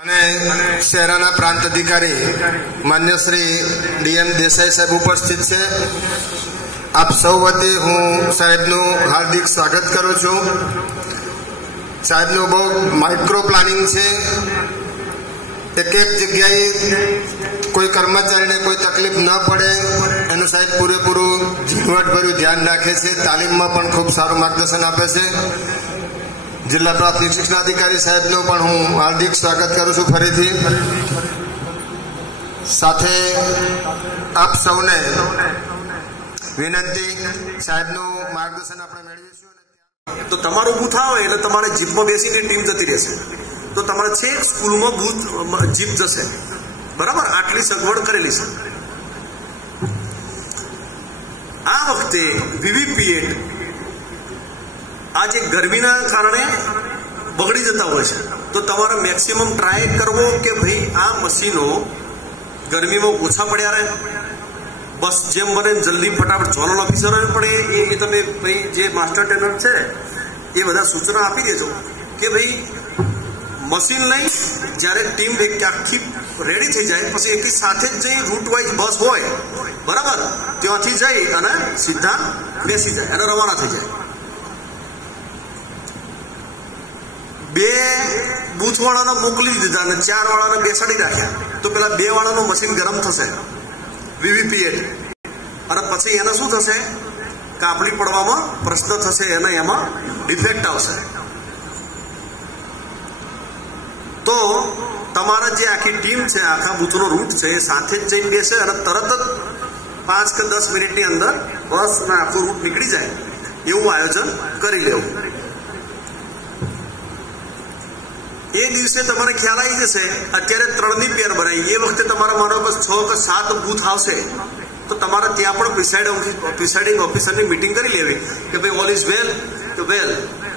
અને શહેરાના પ્રાંત અધિકારી માન્ય શ્રી ડીએમ દેસાઈ સાહેબ ઉપસ્થિત છે. આપ સૌ વતી હું સાહેબનું હાર્દિક સ્વાગત કરું છું. સાહેબનું બહુ માઇક્રો પ્લાનિંગ છે. એક એક જગ્યાએ કોઈ કર્મચારીને કોઈ તકલીફ ન પડે. એનું સાહેબ પૂરેપૂરું ઝીણવટભર્યું ધ્યાન રાખે છે. તાલીમમાં પણ ખૂબ સારું માર્ગદર્શન આપે છે. જિલ્લા પ્રાથમિક શિક્ષણાધિકારી સાહેબનું પણ હું હાર્દિક સ્વાગત કરું છું ફરીથી. સાથે આપ સૌને વિનંતી સાહેબનું માર્ગદર્શન આપણે મેળવીશું તો તમારું બૂથ આવે એટલે તમારે જીપમાં બેસીને ટીમ જતી રહેશે. તો તમારે છેક સ્કૂલમાં બૂથ જીપ જશે. બરાબર? આટલી સગવડ કરેલી છે. આ વખતે વીવીપીએટ આ જે ગરમીના કારણે બગડી જતા હોય છે, તો તમારે મેક્સિમમ ટ્રાય કરવો કે ભાઈ આ મશીનો ગરમીમાં ઓછા પડ્યા રહે? બસ જેમ બને જલ્દી ફટાફટ ઝોનલ ઓફિસરો પણ એ તમે ભાઈ જે માસ્ટર ટ્રેનર છે, એ બધા સૂચના આપી દેજો કે ભાઈ મશીન લઈ, જ્યારે ટીમ આખી રેડી થઈ જાય, પછી એકી સાથે જ જઈ રૂટ વાઇઝ બસ હોય, બરાબર? ત્યાંથી જઈ અને સીધા બેસી જાય અને રવાના થઈ જાય. બે બૂથ વાળાને મોકલી દીધા અને ચાર વાળાને બેસાડી રાખ્યા. તો પેલા બે વાળાનું મશીન ગરમ થશે. વીવીપીએટ અને પછી એને શું થશે? કાપણી પડવામાં પ્રશ્ન થશે, એને એમાં ડિફેક્ટ આવશે. તો તમારા જે આખી ટીમ છે, આખા બૂથનો રૂટ છે, એ સાથે જ જઈને બેસે અને તરત જ પાંચ કે દસ મિનિટની અંદર બસ આખું રૂટ નીકળી જાય. એવું આયોજન કરી લેવું. એ દિવસે તમારે ખ્યાલ આવી જશે, અત્યારે ત્રણની પેર બનાવી એ વખતે તમારા મારો બસ છ કે સાત બૂથ આવશે. તો તમારે ત્યાં પણ પ્રિસાઇડ પ્રિસાઇડિંગ ઓફિસરની મિટિંગ કરી લેવી કે ભાઈ ઓલ ઇઝ વેલ કે વેલ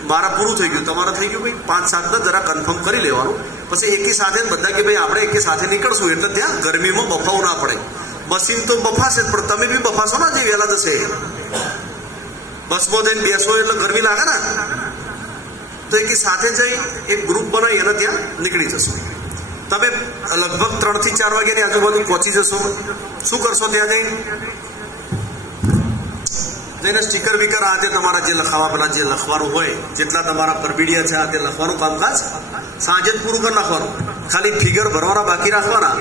મારા પૂરું થઈ ગયું. તમારા થઈ ગયું ભાઈ પાંચ સાતને જરા કન્ફર્મ કરી લેવાનું. પછી એકી સાથે બધા કે ભાઈ આપણે એકી સાથે નીકળશું, એટલે ત્યાં ગરમીમાં બફાવું ના પડે. મશીન તો બફાશે પણ તમે બી બફાશો ને જે વહેલા જશે. બસમાં જઈને બેસો એટલે ગરમી લાગે ને? તો એકી સાથે જઈ એક ગ્રુપ બનાવી અને ત્યાં નીકળી જશો. તમે લગભગ ત્રણથી ચાર વાગ્યાની આજુબાજુ પહોંચી જશો. શું કરશો ત્યાં જઈ? જઈને સ્ટીકર વિકર આ જે તમારા જે લખાવા પેલા જે લખવાનું હોય, જેટલા તમારા પરબીડિયા છે, આ તે લખવાનું કામકાજ સાંજે જ પૂરું કરી નાખવાનું. ખાલી ફિગર ભરવાના બાકી રાખવાના.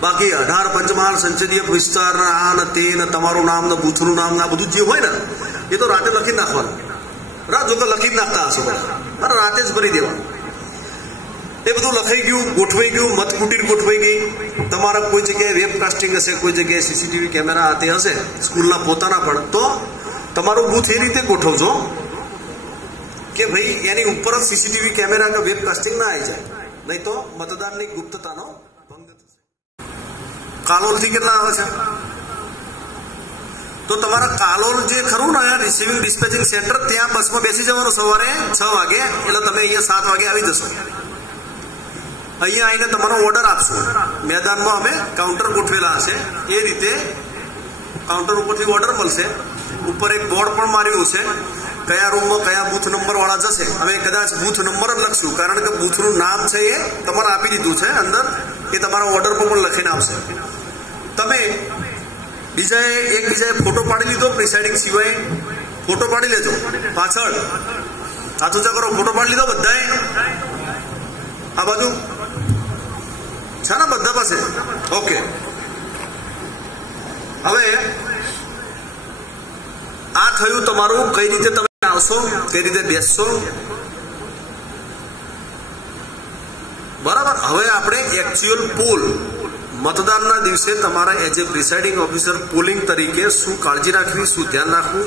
બાકી અઢાર પંચમહાલ, સંસદીય વિસ્તાર, આ ને તે ને તમારું નામ ને બુથનું નામ ને આ બધું જે હોય ને, એ તો રાતે લખી નાખવાનું. રાત જો લખી જ નાખતા હશો બધા. રાતે જ ભરી દેવાનું એ બધું લખાઈ ગયું, ગોઠવાઈ ગયું, મતકુટીર ગોઠવાઈ ગઈ. તમારા કોઈ જગ્યાએ વેબકાસ્ટિંગ હશે, કોઈ જગ્યાએ સીસીટીવી કેમેરા હાથે હશે, સ્કૂલના પોતાના પણ, તો તમારું બૂથ એ રીતે ગોઠવજો કે ભાઈ એની ઉપર જ સીસીટીવી કેમેરા કે વેબકાસ્ટિંગ ના આવી જાય. નહીં તો મતદાનની ગુપ્તતાનો ભંગ થશે. કાલોલથી કેટલા આવે છે? તો તમારા કાલોલ જે ખરું ને રિસીવિંગ ડિસ્પેચિંગ સેન્ટર ત્યાં બસમાં બેસી જવાનું સવારે છ વાગે, એટલે તમે અહીંયા સાત વાગે આવી જશો. અહીંયા આવીને તમારો ઓર્ડર આપશો. મેદાનમાં અમે કાઉન્ટર ગોઠવેલા હશે. એ રીતે કાઉન્ટર ઉપરથી ઓર્ડર મળશે. ઉપર એક બોર્ડ પણ માર્યું છે કયા રૂમમાં કયા બૂથ નંબર વાળા જશે. અમે કદાચ બૂથ નંબર જ લખશું. કારણ કે બૂથનું નામ છે એ તમારે આપી દીધું છે અંદર. એ તમારા ઓર્ડર પર પણ લખીને આવશે તમે બીજાએ એકબીજાએ ફોટો પાડી લીધો પ્રિસાઇડિંગ સિવાય. ફોટો પાડી લેજો. પાછળ. હાથ ઊંચા કરો. ફોટો પાડી લીધો બધાએ? આ બાજુ? છે ને બધા પાસે? ઓકે. હવે, આ થયું તમારું કઈ રીતે તમે આવશો? કઈ રીતે બેસશો? બરાબર? હવે આપણે એકચ્યુઅલ પોલ મતદાનના દિવસે તમારા as a presiding officer polling તરીકે શું કાળજી રાખવી, શું ધ્યાન રાખવું?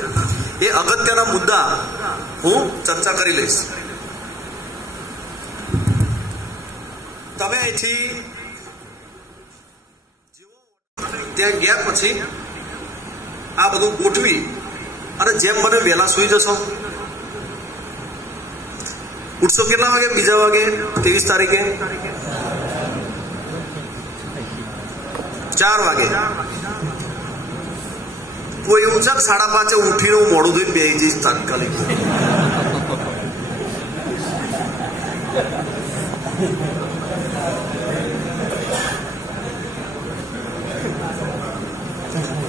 એ અગત્યના મુદ્દા હું ચર્ચા કરી લઈશ. તમે અહીંથી ત્યાં ગયા પછી આ બધું ગોઠવી અને જેમ મને વહેલા સુઈ જશો. ઉઠશો કેટલા વાગે? બીજા વાગે? ત્રેવીસ તારીખે? ચાર વાગે. કોઈ એવું છે સાડા પાંચે ઉઠીને હું મોડું થઈને બે જઈશ તાત્કાલિક?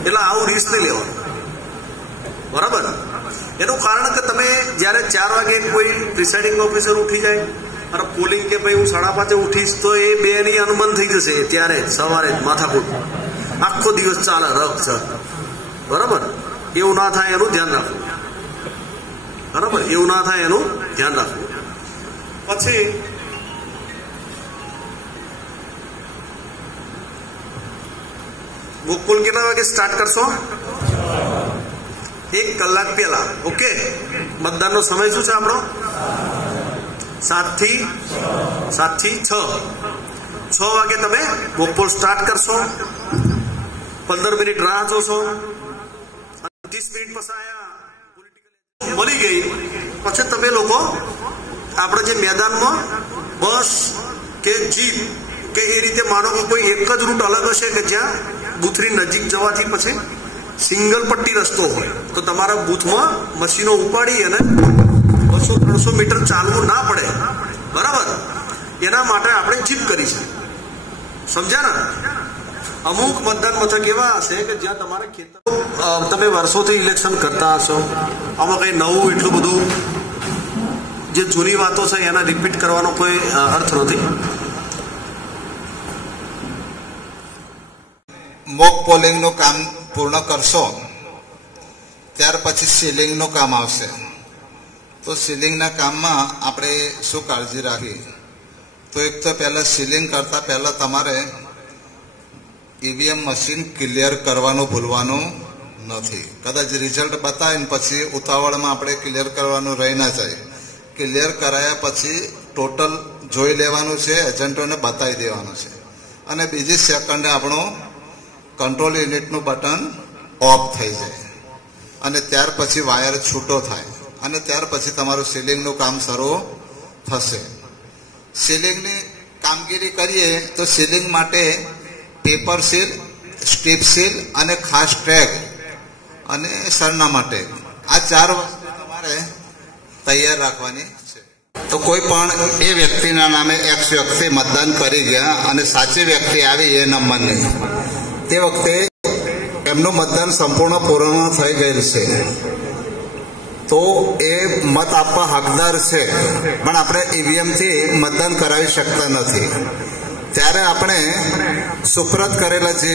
એટલે આવું રીસ નહીં લેવા બરાબર? એનું કારણ કે તમે જ્યારે ચાર વાગે કોઈ પ્રિસાઇડિંગ ઓફિસર ઉઠી જાય અને પોલિંગ કે ભાઈ હું સાડા પાંચે ઉઠીશ તો એ બે ની અનુમાન થઈ જશે ત્યારે સવારે માથાકૂટ. આખો દિવસ ચાલે, રખ છ. બરાબર? એવું ના થાય એનું ધ્યાન રાખવું. બરાબર? એવું ના થાય એનું ધ્યાન રાખવું. પછી ગોકુલ કેટલા વાગે સ્ટાર્ટ કરશો? એક કલાક પહેલા ઓકે મતદાનનો સમય શું છે આપણો? સાતથી સાતથી છ. છ વાગે તમે બપોર સ્ટાર્ટ કરશો. પંદર મિનિટ રાહ જોશો. ત્રીસ મિનિટ પછી આયા મળી ગઈ. પછી તમે લોકો આપણે જે મેદાનમાં બસ કે જીપ કે એ રીતે માનો કે કોઈ એક જ રૂટ અલગ હશે કે જ્યાં બુથની નજીક જવાથી પછી સિંગલ પટ્ટી રસ્તો હોય. તો તમારા બૂથમાં મશીનો ઉપાડી અને બસો, ત્રણસો મીટર ચાલવું ના પડે. બરાબર? એના માટે આપણે જીપ કરી છે. સમજ્યા ને? અમુક મતદાન મથક એવા હશે કે જ્યાં તમારે ખેતર તમે વર્ષોથી ઇલેક્શન કરતા હશો. આમાં કંઈ નવું એટલું બધું જે જૂની વાતો છે એના રિપીટ કરવાનો કોઈ અર્થ નથી. મોક પોલિંગનું કામ પૂર્ણ કરશો, ત્યાર પછી સીલિંગનું કામ આવશે. તો સીલિંગના કામમાં આપણે શું કાળજી રાખી તો એક તો પહેલાં સીલિંગ કરતાં પહેલાં તમારે ઈવીએમ મશીન ક્લિયર કરવાનું ભૂલવાનું નથી. કદાચ રિઝલ્ટ બતાવે ને પછી ઉતાવળમાં આપણે ક્લિયર કરવાનું રહી ના જાય. ક્લિયર કરાયા પછી ટોટલ જોઈ લેવાનું છે, એજન્ટોને બતાવી દેવાનું છે. અને બીજી સેકન્ડે આપણું કંટ્રોલ યુનિટનું બટન ઓફ થઈ જાય. અને ત્યાર પછી વાયર છૂટો થાય. અને ત્યાર પછી તમારું સીલિંગનું કામ શરૂ થશે. સીલિંગની કામગીરી કરીએ તો સીલિંગ માટે પેપર સીલ, સ્ટીપ સીલ અને ખાસ ટ્રેક અને સરનામા ટેગ આ ચાર વસ્તુ તમારે તૈયાર રાખવાની છે. તો કોઈ પણ એ વ્યક્તિના નામે એક્સ વ્યક્તિ મતદાન કરી ગયા અને સાચી વ્યક્તિ આવી એ નંબરની તે વખતે એમનું મતદાન સંપૂર્ણ પૂર્ણ થઈ ગયેલ છે. તો એ મત આપવા હકદાર છે. પણ આપણે ઈવીએમથી મતદાન કરાવી શકતા નથી. ત્યારે આપણે સુપ્રત કરેલા જે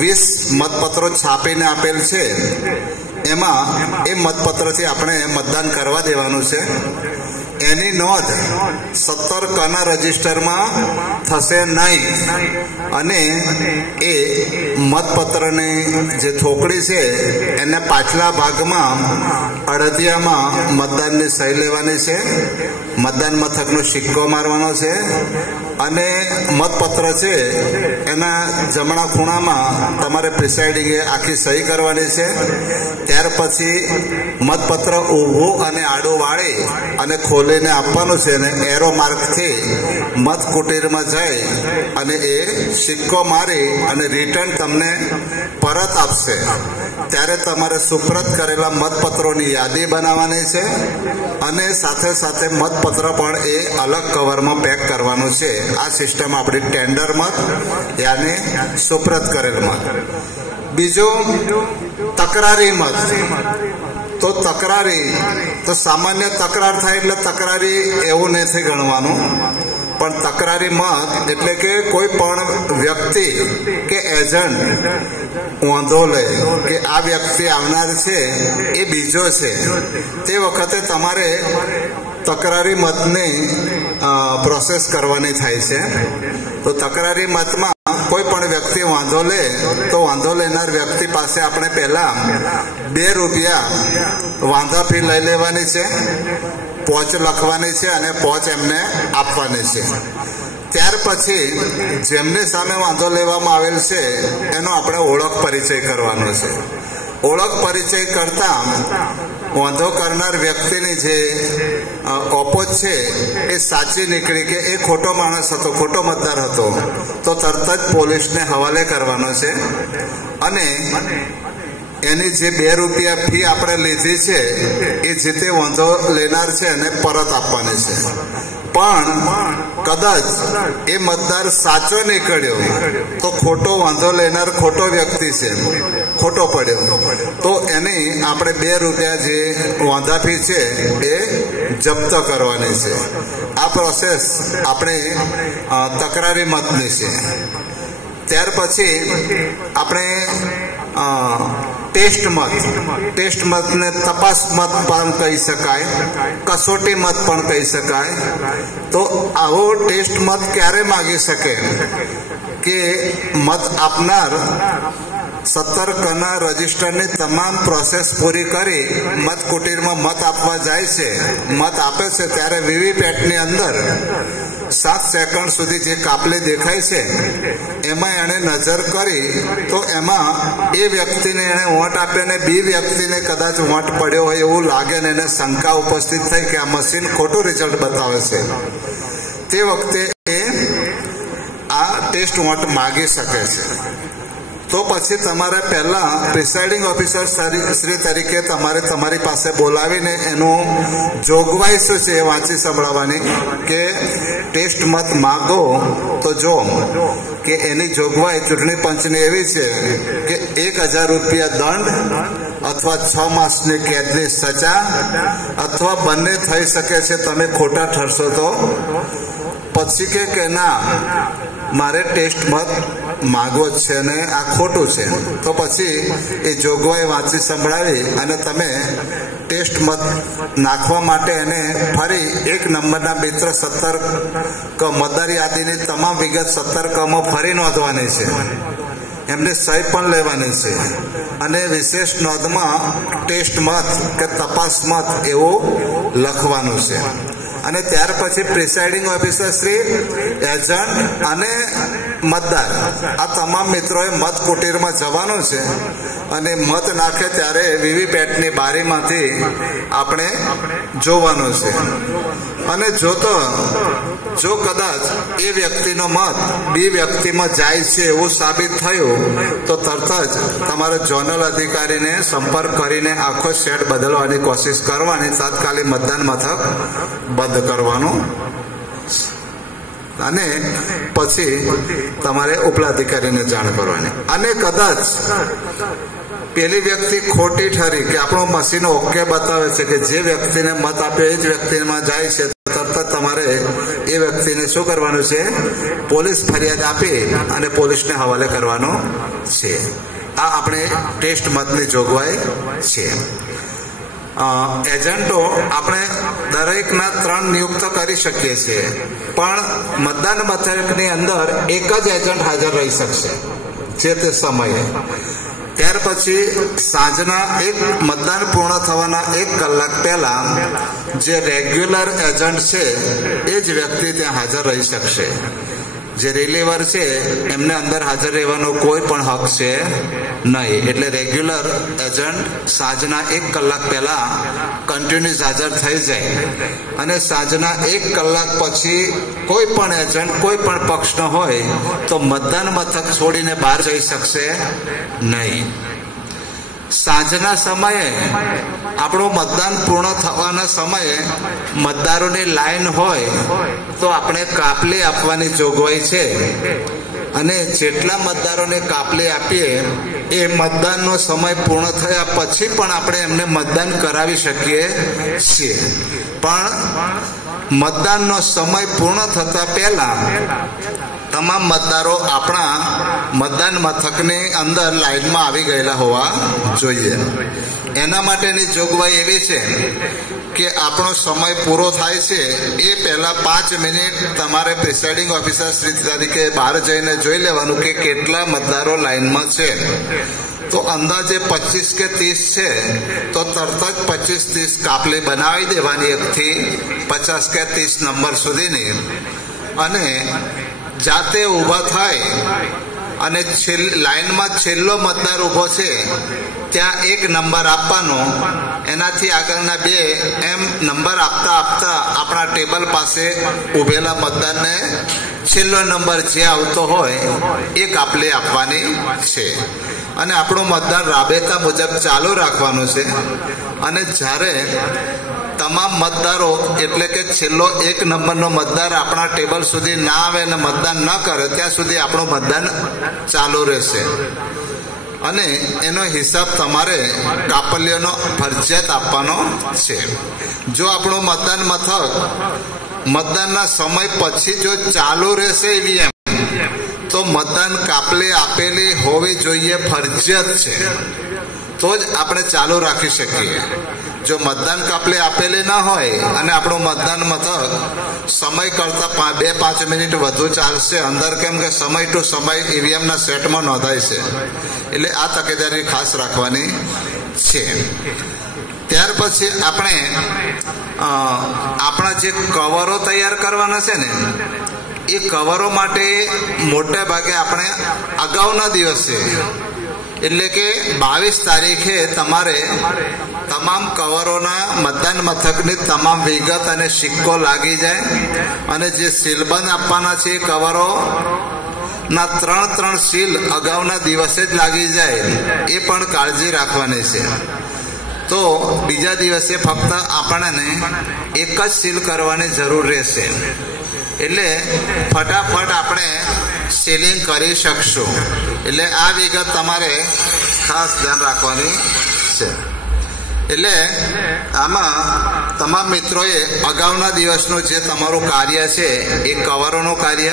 વીસ મતપત્રો છાપીને આપેલ છે, એમાં એ મતપત્રથી આપણે મતદાન કરવા દેવાનું છે. એની નોંધ સત્તર કના રજીસ્ટરમાં થશે નહીં. અને એ મતપત્રની જે થોકડી છે, એને પાછલા ભાગમાં અડદિયામાં મતદાનની સહી લેવાની છે. મતદાન મથકનો સિક્કો મારવાનો છે. અને મતપત્ર છે, એના જમણા ખૂણામાં તમારે પ્રિસાઇડિંગે આખી સહી કરવાની છે. ત્યાર પછી મતપત્ર ઊભું અને આડું વાળી અને ખોલીને આપવાનું છે અને એરો માર્કથી મત કુટીરમાં જઈ અને એ સિક્કો મારી અને રિટર્ન તમને પરત આપશે. ત્યારે તમારે સુપ્રત કરેલા મતપત્રોની યાદી બનાવવાની છે અને સાથે સાથે મતપત્ર પણ એ અલગ કવરમાં પેક કરવાનું છે. આ સિસ્ટમ આપણી ટેન્ડર મત યાને સુપ્રત કરેલ મત. બીજો તકરારી મત. તો તકરારી, તો સામાન્ય તકરાર થાય એટલે તકરારી એવું નથી ગણવાનું. પણ તકરારી મત એટલે કે કોઈ પણ વ્યક્તિ કે એજન્ટ વાંધો લે કે આ વ્યક્તિ આવનાર છે, એ બીજો છે. તે વખતે તમારે તકરારી મતની પ્રોસેસ કરવાની થાય છે. તો તકરારી મતમાં કોઈ પણ વ્યક્તિ વાંધો લે, તો વાંધો લેનાર વ્યક્તિ પાસે આપણે પહેલા બે રૂપિયા વાંધા ફી લઈ લેવાની છે. પોચ લખવાની છે અને પોચ એમને આપવાની છે. ત્યાર પછી જેમની સામે વાંધો લેવામાં આવેલ છે, એનો આપણે ઓળખ પરિચય કરવાનો છે. ઓળખ પરિચય કરતા વાંધો કરનાર વ્યક્તિની જે ઓપોજ છે, એ સાચી નીકળી કે એ ખોટો માણસ હતો, ખોટો મતદાર હતો, તો તરત જ પોલીસને હવાલે કરવાનો છે. અને એની જે બે રૂપિયા ફી આપણે લીધી છે, એ જે તે વાંધો લેનાર છે એને પરત આપવાની છે. પણ કદાચ એ મતદાર સાચો નીકળ્યો, તો ખોટો વાંધો લેનાર ખોટો વ્યક્તિ છે, ખોટો પડ્યો. તો એની આપણે બે રૂપિયા જે વાંધા ફી છે, એ જપ્ત કરવાની છે. આ પ્રોસેસ આપણે તકરારી મતની છે. ત્યાર પછી આપણે અ, ટેસ્ટ મત ટેસ્ટ મતને તપાસ મત પણ કહી શકાય કસોટી મત પણ કહી શકાય તો આવો ટેસ્ટ મત ક્યારે માગી શકે કે મત આપનાર સત્તર કના રજિસ્ટરની તમામ પ્રોસેસ પૂરી કરી મત કુટીરમાં મત આપવા જાય છે, મત આપે છે ત્યારે વીવીપેટની અંદર સાત સેકન્ડ સુધી જે કાપલી દેખાય છે, એમાં એણે નજર કરી તો એમાં એ વ્યક્તિને એણે વોટ આપ્યો ને બી વ્યક્તિને કદાચ વોટ પડ્યો હોય એવું લાગે ને એને શંકા ઉપસ્થિત થઈ કે આ મશીન ખોટું રિઝલ્ટ બતાવે છે. તે વખતે એ આ ટેસ્ટ વોટ માગી શકે છે. તો પછી તમારે પહેલા પ્રિસાઇડિંગ ઓફિસર શ્રી તરીકે તમારે તમારી પાસે બોલાવીને એનું જોગવાઈ શું છે એ વાંચી સંભળાવવાની કે ટેસ્ટ મત માગો તો જો કે એની જોગવાઈ ચૂંટણી પંચની એવી છે કે એક હજાર રૂપિયા દંડ અથવા છ માસની કેદની સજા અથવા બંને થઈ શકે છે તમે ખોટા ઠરશો તો. પછી કે ના, મારે ટેસ્ટ મત માગવો જ છે ને આ ખોટું છે. તો પછી એ જોગવાઈ વાંચી સંભળાવી અને તમે ટેસ્ટ મત નાખવા માટે એને ફરી એક નંબરના મિત્ર સત્તર ક મતદાર યાદીની તમામ વિગત સત્તર કમાં ફરી નોંધવાની છે. એમને સહી પણ લેવાની છે. અને વિશેષ નોંધમાં ટેસ્ટ મત કે તપાસ મત એવું લખવાનું છે. અને ત્યાર પછી પ્રિસાઇડિંગ ઓફિસર શ્રી એજન્ટ અને મતદાર. આ તમામ મિત્રોએ મત કુટીરમાં જવાનું છે અને મત નાખે ત્યારે વીવીપેટની બારીમાંથી આપણે જોવાનું છે. અને જોતો જો કદાચ એ વ્યક્તિનો મત બી વ્યક્તિમાં જાય છે એવું સાબિત થયું, તો તરત જ તમારે ઝોનલ અધિકારીને સંપર્ક કરીને આખો સેટ બદલવાની કોશિશ કરવાની તાત્કાલિક મતદાન મથક બંધ કરવાનું. અને પછી તમારે ઉપલા અધિકારીને જાણ કરવાની. અને કદાચ પેલી વ્યક્તિ ખોટી ઠરી કે આપણું મશીન ઓકે બતાવે છે કે જે વ્યક્તિને મત આપ્યો એ જ વ્યક્તિમાં જાય છે તરત વ્યક્તિને શું કરવાનું છે? પોલીસ ફરિયાદ આપી અને પોલીસને હવાલે કરવાનો છે. આ આપણે ટેસ્ટ મતની જોગવાઈ છે. એજન્ટો આપણે દરેકના ત્રણ નિયુક્ત કરી શકીએ છીએ, પણ મતદાન મથકની અંદર એક જ એજન્ટ હાજર રહી શકશે, જે તે સમયે. ત્યાર પછી સાંજના એક મતદાન પૂર્ણ થવાના એક કલાક પહેલા જે રેગ્યુલર એજન્ટ છે, એ જ વ્યક્તિ ત્યાં હાજર રહી શકશે. જે રિલીવર છે, એમને અંદર હાજર રહેવાનો કોઈ પણ હક છે નહીં. એટલે રેગ્યુલર એજન્ટ સાંજના એક કલાક પહેલા કન્ટિન્યુઅસ હાજર થઈ જાય. અને સાંજના એક કલાક પછી કોઈ પણ એજન્ટ, કોઈ પણ પક્ષનો હોય, તો મતદાન મથક છોડીને બહાર જઈ શકશે. નહીં. સાંજના સમયે આપણું મતદાન પૂર્ણ થવાના સમયે મતદારોની લાઈન હોય તો આપણે કાપલી આપવાની જોગવાઈ છે. અને જેટલા મતદારોને કાપલી આપીએ, એ મતદાનનો સમય પૂર્ણ થયા પછી પણ આપણે એમને મતદાન કરાવી શકીએ છીએ. પણ મતદાનનો સમય પૂર્ણ થતા પહેલા તમામ મતદારો આપણા મતદાન મથકની અંદર લાઇનમાં આવી ગયેલા હોવા જોઈએ. એના માટેની જોગવાઈ એવી છે કે આપણો સમય પૂરો થાય છે એ પહેલા પાંચ મિનિટ તમારે પ્રિસાઇડિંગ ઓફિસર શ્રી તરીકે બહાર જઈને જોઈ લેવાનું કે કેટલા મતદારો લાઇનમાં છે. તો અંદાજે પચીસ કે ત્રીસ છે, તો તરત જ પચીસ ત્રીસ કાપલી બનાવી દેવાની એકથી પચાસ કે ત્રીસ નંબર સુધીની. અને જાતે ઊભા થાય અને લાઇનમાં છેલ્લો મતદાર ઊભો છે, ત્યાં એક નંબર આપવાનો. એનાથી આગળના બે એમ નંબર આપતા આપતા આપણા ટેબલ પાસે ઉભેલા મતદારને છેલ્લો નંબર જે આવતો હોય, એ કાપલી આપવાની છે. અને આપણું મતદાન રાબેતા મુજબ ચાલુ રાખવાનું છે. અને જ્યારે તમામ મતદારો, એટલે કે છેલ્લો એક નંબરનો મતદાર આપણા ટેબલ સુધી ના આવે અને મતદાન ન કરે, ત્યાં સુધી આપણું મતદાન ચાલુ રહેશે. અને એનો હિસાબ તમારે કાપલીઓનો ફરજિયાત આપવાનો છે. જો આપણું મતદાન મથક મતદાનના સમય પછી જો ચાલુ રહેશે ઈવીએમ તો મતદાન કાપલી આપેલી હોવી જોઈએ ફરજિયાત છે. તો જ આપણે ચાલુ રાખી શકીએ. જો મતદાન કાપલે આપેલી ના હોય અને આપણું મતદાન મથક સમય કરતા બે પાંચ મિનિટ વધુ ચાલશે, અંદર કેમ કે સમય ટુ સમય ઈવીએમના સેટમાં નોંધાય છે. એટલે આ તકેદારી ખાસ રાખવાની છે. ત્યાર પછી આપણે આપણા જે કવરો તૈયાર કરવાના છે ને, એ કવરો માટે મોટે ભાગે આપણે અગાઉના દિવસે એટલે કે બાવીસ તારીખે તમારે તમામ કવરોના મતદાન મથકની તમામ વિગત અને સિક્કો લાગી જાય. અને જે સીલબંધ આપવાના છે કવરો ના ત્રણ ત્રણ સીલ અગાઉના દિવસે જ લાગી જાય. એ પણ કાળજી રાખવાની છે. તો બીજા દિવસે ફક્ત આપણને એક જ સીલ કરવાની જરૂર રહેશે. એટલે ફટાફટ આપણે સીલિંગ કરી શકશો. એટલે આ વિગત તમારે ખાસ ધ્યાન રાખવાની છે. એટલે આમાં તમામ મિત્રોએ અગાઉના દિવસનું જે તમારું કાર્ય છે, એ કવરોનું કાર્ય,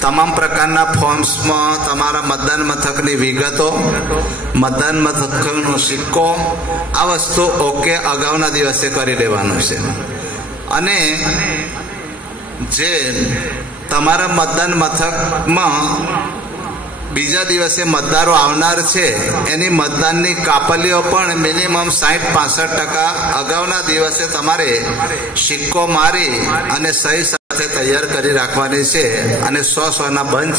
તમામ પ્રકારના ફોર્મ્સમાં તમારા મતદાન મથકની વિગતો, મતદાન મથકનો સિક્કો, આ વસ્તુ ઓકે અગાઉના દિવસે કરી લેવાનું છે. અને જે તમારા મતદાન મથકમાં બીજા દિવસે મતદારો આવનાર છે. એની મતદાનની કાપલીઓ પણ મિનિમમ સાહીઠ પાસઠ ટકા અગાઉના દિવસે તમારે સિક્કો મારી અને સહી સાથે તૈયાર કરી રાખવાની છે અને સો સોના બંચ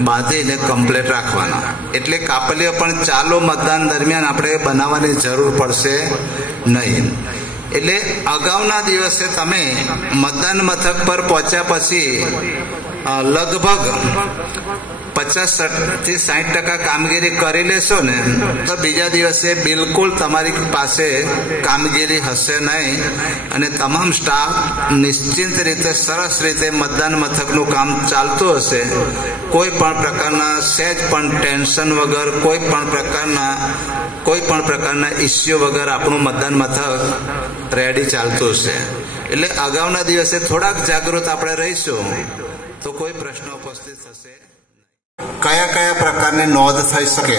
બાંધીને કમ્પ્લેટ રાખવાના. એટલે કાપલીઓ પણ ચાલુ મતદાન દરમિયાન આપણે બનાવવાની જરૂર પડશે નહીં. એટલે અગાઉના દિવસે તમે મતદાન મથક પર પહોંચ્યા પછી લગભગ પચાસથી સાઠ ટકા કામગીરી કરી લેશો ને, તો બીજા દિવસે બિલકુલ તમારી પાસે કામગીરી હશે નહીં. અને તમામ સ્ટાફ નિશ્ચિંત રીતે, સરસ રીતે મતદાન મથકનું કામ ચાલતું હશે. કોઈ પણ પ્રકારના સહેજ પણ ટેન્શન વગર, કોઈ પણ પ્રકારના કોઈ પણ પ્રકારના ઇસ્યુ વગર આપણું મતદાન મથક રેડી ચાલતું છે એટલે અગાઉના દિવસે થોડાક જાગૃત આપણે રહીશું. તો કોઈ પ્રશ્ન ઉપસ્થિત થશે કયા કયા પ્રકારની નોંધ થઈ શકે?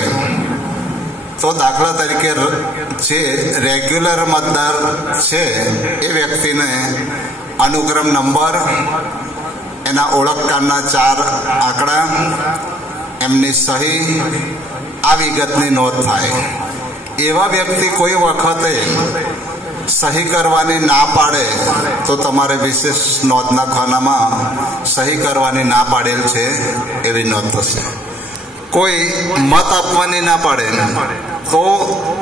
તો દાખલા તરીકે જે રેગ્યુલર મતદાર છે, એ વ્યક્તિને અનુક્રમ નંબર, એના ઓળખ કાર્ડના ચાર આંકડા, એમની સહી, આ વિગતની નોંધ થાય. એવા વ્યક્તિ કોઈ વખતે સહી કરવાની ના પાડે તો તમારે વિશેષ નોંધના ખાનામાં સહી કરવાની ના પાડેલ છે એવી નોંધ થશે. કોઈ મત આપવાની ના પાડે તો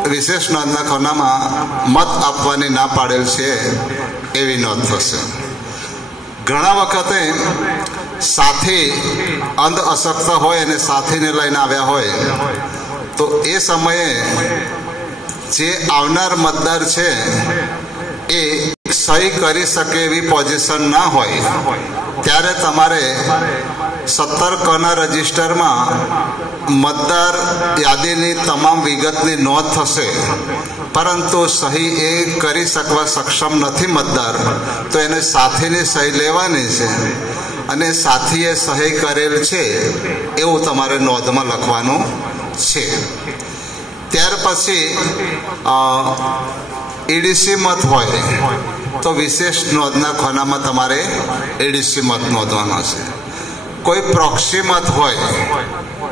વિશેષ નોંધના ખાનામાં મત આપવાની ના પાડેલ છે એવી નોંધ થશે. ઘણા વખતે સાથી અંધ અશક્ત હોય અને સાથીને લઈને આવ્યા હોય તો એ સમયે જે આવનાર મતદાર છે, એ સહી કરી શકે એવી પોઝિશન ના હોય, ત્યારે તમારે સત્તર કના રજિસ્ટરમાં મતદાર યાદીની તમામ વિગતની નોંધ થશે. પરંતુ સહી એ કરી શકવા સક્ષમ નથી મતદાર, તો એને સાથીની સહી લેવાની છે. અને સાથીએ સહી કરેલ છે, એવું તમારે નોંધમાં લખવાનું છે. ત્યાર પછી એડીસી મત હોય, તો વિશેષ નોંધના ખાનામાં તમારે એડીસી મત નોંધવાનો છે. કોઈ પ્રોક્ષી મત હોય,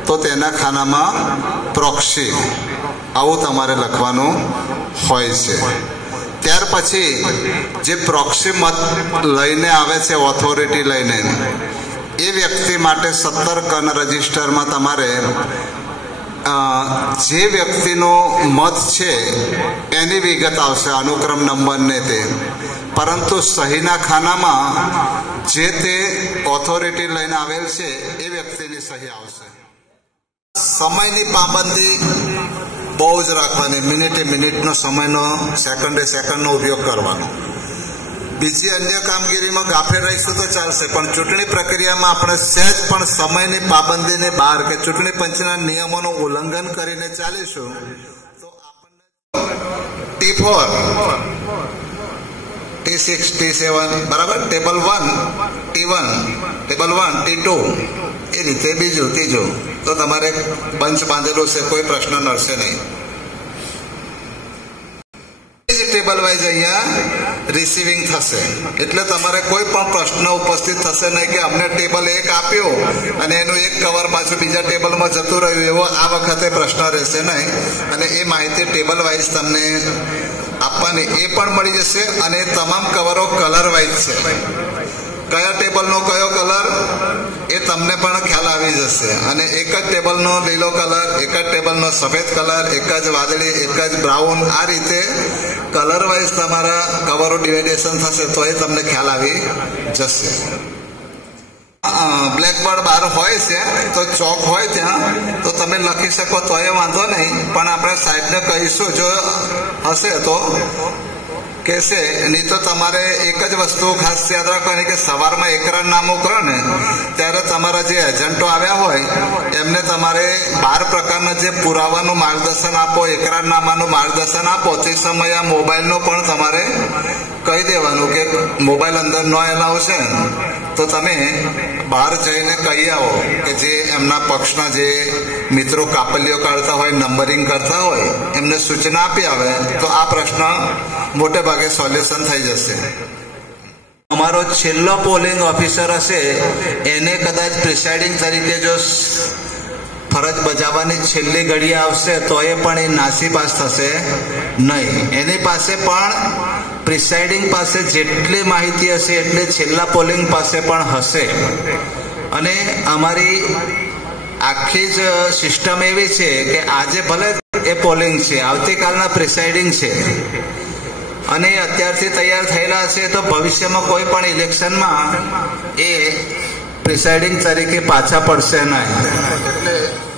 તો તેના ખાનામાં પ્રોક્ષી આવું તમારે લખવાનું હોય છે. ત્યાર પછી, જે પ્રોક્ષી મત લઈને આવે છે ઓથોરિટી લઈને, એ વ્યક્તિ માટે સત્તર કન રજિસ્ટરમાં તમારે જે વ્યક્તિનો મત છે, એની વિગત આવશે અનુક્રમ નંબરને તે. પરંતુ સહીના ખાનામાં જે તે ઓથોરિટી લઈને આવેલ છે, એ વ્યક્તિની સહી આવશે. સમયની પાબંદી બહુ જ રાખવાની, મિનિટે મિનિટનો સમયનો સેકન્ડે સેકન્ડનો ઉપયોગ કરવાનો. બીજી અન્ય કામગીરીમાં ગાફે રહીશું તો ચાલશે, પણ ચૂંટણી પ્રક્રિયામાં આપણે સહેજ પણ સમયની પાબંદીને બહાર કે ચૂંટણી પંચના નિયમોનું ઉલ્લંઘન કરીને ચાલીશું. તો આપણને T four T six T seven બરાબર? Table one T one table one T two એ રીતે બીજું, ત્રીજું. તો તમારે પંચ બાંધેલું છે, કોઈ પ્રશ્ન નડશે નહીં. ટેબલ વાઇઝ અહીંયા રિસીવિંગ થશે. એટલે તમારે કોઈ પણ પ્રશ્ન ઉપસ્થિત થશે નહીં કે અમને ટેબલ એક આપ્યો અને એનું એક કવર પાછું બીજા ટેબલમાં જતું રહ્યું, એવો આ વખતે પ્રશ્ન રહેશે નહીં. અને એ માહિતી ટેબલ વાઇઝ તમને આપવાની એ પણ મળી જશે અને તમામ કવરો કલર વાઇઝ છે. કયા ટેબલનો કયો કલર એ તમને પણ ખ્યાલ આવી જશે. અને એક જ ટેબલનો લીલો કલર, એક જ ટેબલનો સફેદ કલર, એક જ વાદળી, એક જ બ્રાઉન આ રીતે કલર વાઇઝ તમારા કવરો ડિવાઇડેશન થશે તો એ તમને ખ્યાલ આવી જશે. બ્લેકબોર્ડ બહાર હોય છે, તો ચોક હોય ત્યાં, તો તમે લખી શકો તો એ વાંધો નહીં. પણ આપણે સાહેબને કહીશું, જો હશે તો કહેશે, નહીં તો તમારે એક જ વસ્તુ ખાસ યાદ રાખવાની કે સવારમાં એકરા નામો કરો ને, ત્યારે તમારા જે એજન્ટો આવ્યા હોય, એમને તમારે બાર પ્રકારના જે પુરાવાનું માર્ગદર્શન આપો એકરારનામાનું માર્ગદર્શન આપો, તે સમયે આ મોબાઈલનો પણ તમારે કહી દેવાનું કે મોબાઈલ અંદર ન એલાવ છે. તો તમે બહાર જઈને કહી આવો કે જે એમના પક્ષના જે મિત્રો કાપલીઓ કાઢતા હોય નંબરિંગ કરતા હોય, એમને સૂચના આપી આવે, તો આ પ્રશ્ન મોટે ભાગે સોલ્યુશન થઈ જશે. અમારો છેલ્લો પોલિંગ ઓફિસર હશે, એને કદાચ પ્રિસાઇડિંગ તરીકે જો ફરજ બજાવવાની છેલ્લી ઘડી આવશે તો એ પણ એ નાસી પાસ થશે નહીં. એની પાસે પણ પ્રિસાઇડિંગ પાસે જેટલી માહિતી હશે, એટલે છેલ્લા પોલિંગ પાસે પણ હશે. અને અમારી આખી જ સિસ્ટમ એવી છે કે આજે ભલે એ પોલિંગ છે, આવતીકાલના પ્રિસાઇડિંગ છે. અને અત્યારથી તૈયાર થયેલા છે, તો ભવિષ્યમાં કોઈ પણ ઇલેક્શનમાં એ પ્રિસાઇડિંગ તરીકે પાછા પડશે નહીં.